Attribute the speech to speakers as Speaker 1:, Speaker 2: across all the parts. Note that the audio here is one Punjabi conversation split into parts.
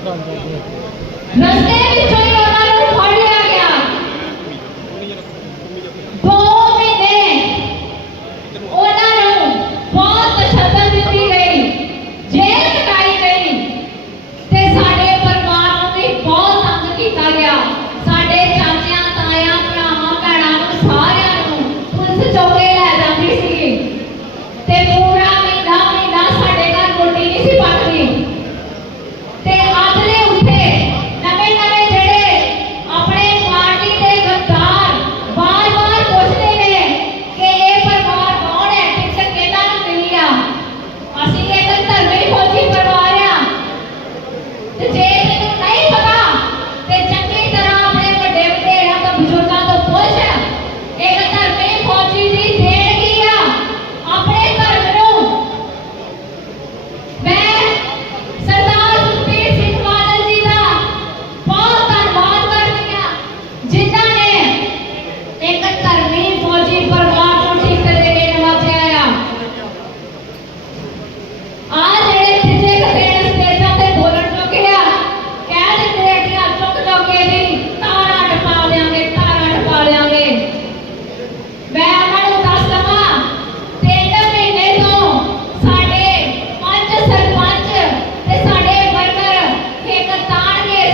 Speaker 1: 感動で。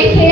Speaker 1: ਇੱਥੇ